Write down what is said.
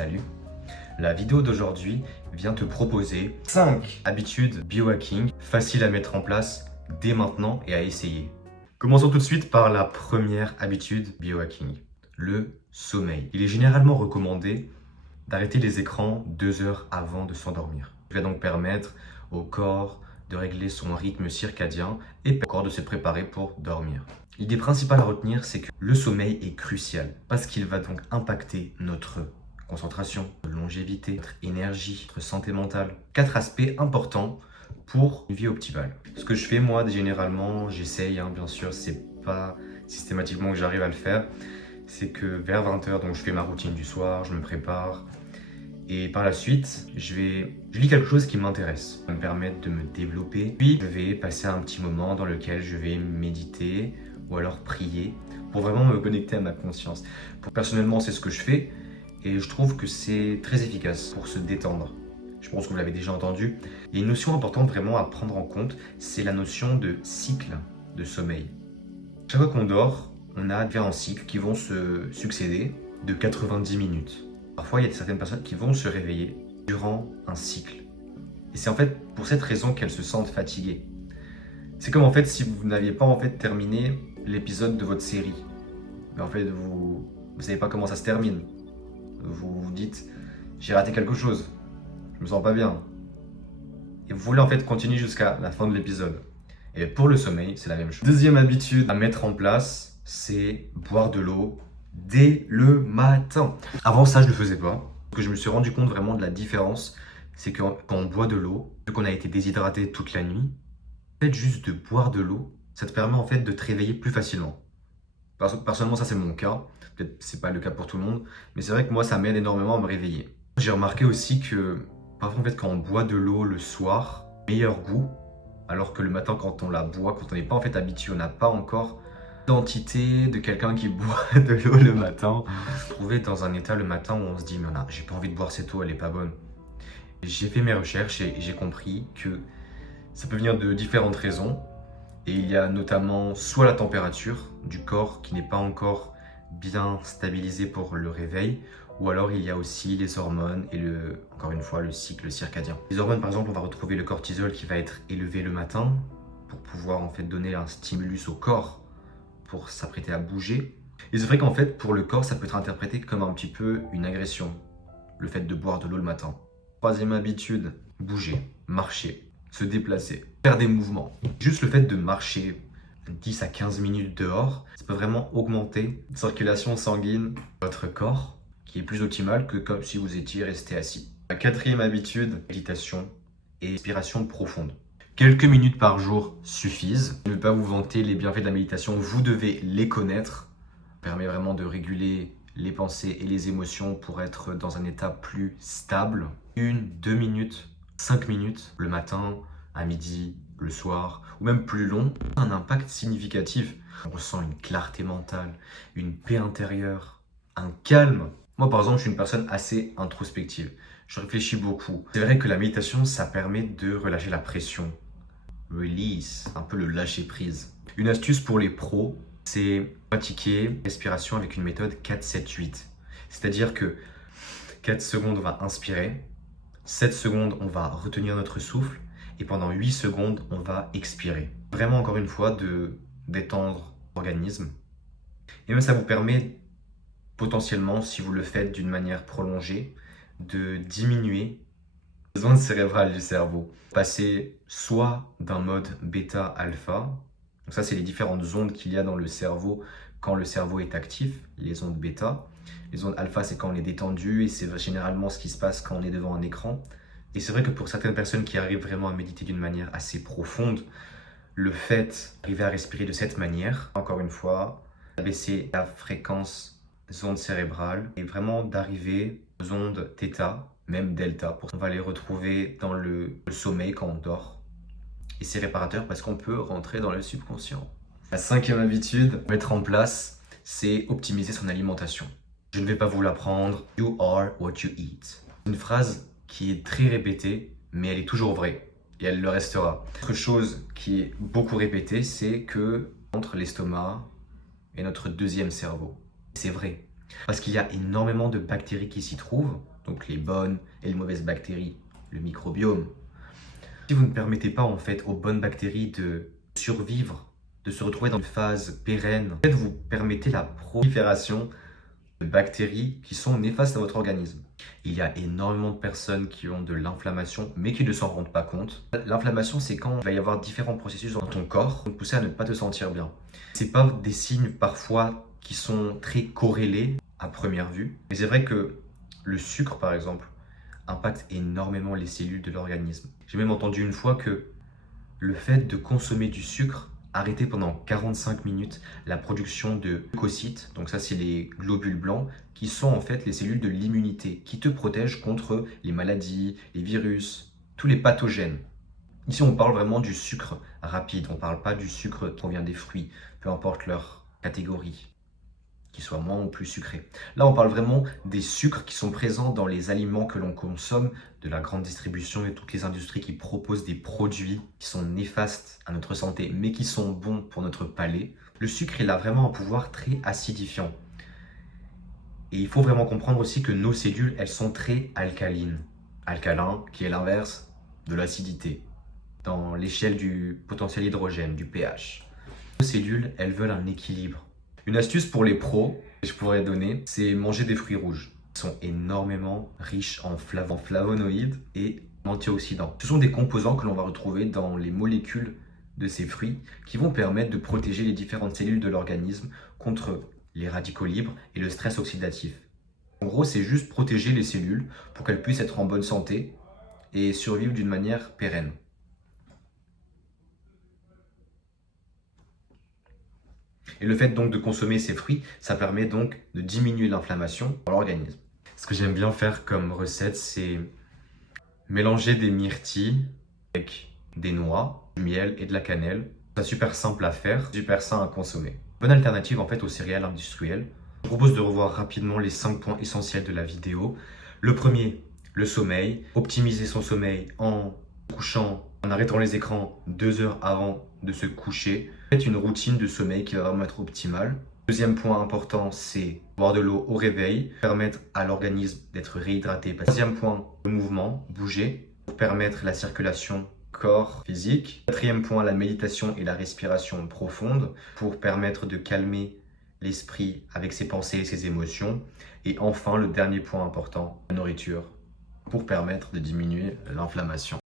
Salut! La vidéo d'aujourd'hui vient te proposer 5 habitudes biohacking faciles à mettre en place dès maintenant et à essayer. Commençons tout de suite par la première habitude biohacking, le sommeil. Il est généralement recommandé d'arrêter les écrans 2 heures avant de s'endormir. Ça va donc permettre au corps de régler son rythme circadien et au corps de se préparer pour dormir. L'idée principale à retenir, c'est que le sommeil est crucial parce qu'il va donc impacter notre concentration, notre longévité, notre énergie, notre santé mentale. 4 aspects importants pour une vie optimale. Ce que je fais moi, généralement, j'essaye, bien sûr, c'est pas systématiquement que j'arrive à le faire, c'est que vers 20 h, donc je fais ma routine du soir, je me prépare, et par la suite, je lis quelque chose qui m'intéresse, ça va me permettre de me développer, puis je vais passer un petit moment dans lequel je vais méditer ou alors prier pour vraiment me connecter à ma conscience. Personnellement, c'est ce que je fais et je trouve que c'est très efficace pour se détendre. Je pense que vous l'avez déjà entendu. Il y a une notion importante vraiment à prendre en compte, c'est la notion de cycle de sommeil. Chaque fois qu'on dort, on a différents cycles qui vont se succéder de 90 minutes. Parfois, il y a certaines personnes qui vont se réveiller durant un cycle. Et c'est en fait pour cette raison qu'elles se sentent fatiguées. C'est comme en fait si vous n'aviez pas terminé l'épisode de votre série. Mais en fait, vous savez pas comment ça se termine. Vous vous dites, j'ai raté quelque chose, je me sens pas bien. Et vous voulez en fait continuer jusqu'à la fin de l'épisode. Et pour le sommeil, c'est la même chose. Deuxième habitude à mettre en place, c'est boire de l'eau dès le matin. Avant ça, je ne le faisais pas. Ce que je me suis rendu compte vraiment de la différence, c'est que quand on boit de l'eau, vu qu'on a été déshydraté toute la nuit, en fait, juste de boire de l'eau, ça te permet en fait de te réveiller plus facilement. Personnellement, ça c'est mon cas. Peut-être c'est pas le cas pour tout le monde, mais c'est vrai que moi, ça m'aide énormément à me réveiller. J'ai remarqué aussi que parfois en fait, quand on boit de l'eau le soir, meilleur goût, alors que le matin, quand on la boit, quand on n'est pas en fait habitué, on n'a pas encore l'identité de quelqu'un qui boit de l'eau le matin. Trouver dans un état le matin où on se dit mais j'ai pas envie de boire cette eau, elle est pas bonne. J'ai fait mes recherches et j'ai compris que ça peut venir de différentes raisons. Et il y a notamment soit la température du corps qui n'est pas encore bien stabilisée pour le réveil, ou alors il y a aussi les hormones et encore une fois le cycle circadien. Les hormones, par exemple, on va retrouver le cortisol qui va être élevé le matin pour pouvoir en fait donner un stimulus au corps pour s'apprêter à bouger. Et c'est vrai qu'en fait pour le corps ça peut être interprété comme un petit peu une agression, le fait de boire de l'eau le matin. Troisième habitude, bouger, marcher, se déplacer, faire des mouvements. Juste le fait de marcher 10 à 15 minutes dehors, ça peut vraiment augmenter la circulation sanguine de votre corps, qui est plus optimale que comme si vous étiez resté assis. La quatrième habitude, méditation et respiration profonde. Quelques minutes par jour suffisent. Je ne vais pas vous vanter les bienfaits de la méditation, vous devez les connaître. Ça permet vraiment de réguler les pensées et les émotions pour être dans un état plus stable. 1, 2 minutes, 5 minutes le matin, à midi, le soir, ou même plus long, un impact significatif. On ressent une clarté mentale, une paix intérieure, un calme. Moi par exemple, je suis une personne assez introspective. Je réfléchis beaucoup. C'est vrai que la méditation, ça permet de relâcher la pression. Release, un peu le lâcher prise. Une astuce pour les pros, c'est pratiquer respiration avec une méthode 4-7-8. C'est-à-dire que 4 secondes, on va inspirer, 7 secondes, on va retenir notre souffle, et pendant 8 secondes, on va expirer. Vraiment, encore une fois, de détendre l'organisme. Et même ça vous permet potentiellement, si vous le faites d'une manière prolongée, de diminuer les ondes cérébrales du cerveau. Passer soit d'un mode bêta-alpha, donc ça c'est les différentes ondes qu'il y a dans le cerveau quand le cerveau est actif, les ondes bêta. Les ondes alpha, c'est quand on est détendu et c'est généralement ce qui se passe quand on est devant un écran. Et c'est vrai que pour certaines personnes qui arrivent vraiment à méditer d'une manière assez profonde, le fait d'arriver à respirer de cette manière, encore une fois, baisser la fréquence des ondes cérébrales et vraiment d'arriver aux ondes θ, même delta. On va les retrouver dans le sommeil quand on dort. Et c'est réparateur parce qu'on peut rentrer dans le subconscient. La 5e habitude à mettre en place, c'est optimiser son alimentation. Je ne vais pas vous l'apprendre. You are what you eat. Une phrase qui est très répétée, mais elle est toujours vraie. Et elle le restera. Autre chose qui est beaucoup répétée, c'est que entre l'estomac et notre deuxième cerveau. C'est vrai. Parce qu'il y a énormément de bactéries qui s'y trouvent, donc les bonnes et les mauvaises bactéries, le microbiome. Si vous ne permettez pas en fait aux bonnes bactéries de survivre, de se retrouver dans une phase pérenne, en fait, vous permettez la prolifération de bactéries qui sont néfastes à votre organisme. Il y a énormément de personnes qui ont de l'inflammation, mais qui ne s'en rendent pas compte. L'inflammation, c'est quand il va y avoir différents processus dans ton corps qui vont te pousser à ne pas te sentir bien. C'est pas des signes parfois qui sont très corrélés à première vue, mais c'est vrai que le sucre, par exemple, impacte énormément les cellules de l'organisme. J'ai même entendu une fois que le fait de consommer du sucre arrêtait pendant 45 minutes la production de leucocytes, donc ça c'est les globules blancs, qui sont en fait les cellules de l'immunité, qui te protègent contre les maladies, les virus, tous les pathogènes. Ici on parle vraiment du sucre rapide, on ne parle pas du sucre qui provient des fruits, peu importe leur catégorie, qu'ils soient moins ou plus sucrés. Là, on parle vraiment des sucres qui sont présents dans les aliments que l'on consomme, de la grande distribution et toutes les industries qui proposent des produits qui sont néfastes à notre santé, mais qui sont bons pour notre palais. Le sucre, il a vraiment un pouvoir très acidifiant. Et il faut vraiment comprendre aussi que nos cellules, elles sont très alcalines. Alcalin, qui est l'inverse de l'acidité, dans l'échelle du potentiel hydrogène, du pH. Nos cellules, elles veulent un équilibre. Une astuce pour les pros que je pourrais donner, c'est manger des fruits rouges. Ils sont énormément riches en flavonoïdes et antioxydants. Ce sont des composants que l'on va retrouver dans les molécules de ces fruits qui vont permettre de protéger les différentes cellules de l'organisme contre les radicaux libres et le stress oxydatif. En gros, c'est juste protéger les cellules pour qu'elles puissent être en bonne santé et survivre d'une manière pérenne. Et le fait donc de consommer ces fruits, ça permet donc de diminuer l'inflammation dans l'organisme. Ce que j'aime bien faire comme recette, c'est mélanger des myrtilles avec des noix, du miel et de la cannelle. C'est super simple à faire, super sain à consommer. Bonne alternative en fait aux céréales industrielles. Je vous propose de revoir rapidement les 5 points essentiels de la vidéo. Le premier, le sommeil. Optimiser son sommeil en couchant, en arrêtant les écrans 2 heures avant de se coucher. Faites une routine de sommeil qui va vraiment être optimale. Deuxième point important, c'est boire de l'eau au réveil, permettre à l'organisme d'être réhydraté. Troisième point, le mouvement, bouger, pour permettre la circulation corps physique. Quatrième point, la méditation et la respiration profonde, pour permettre de calmer l'esprit avec ses pensées et ses émotions. Et enfin, le dernier point important, la nourriture, pour permettre de diminuer l'inflammation.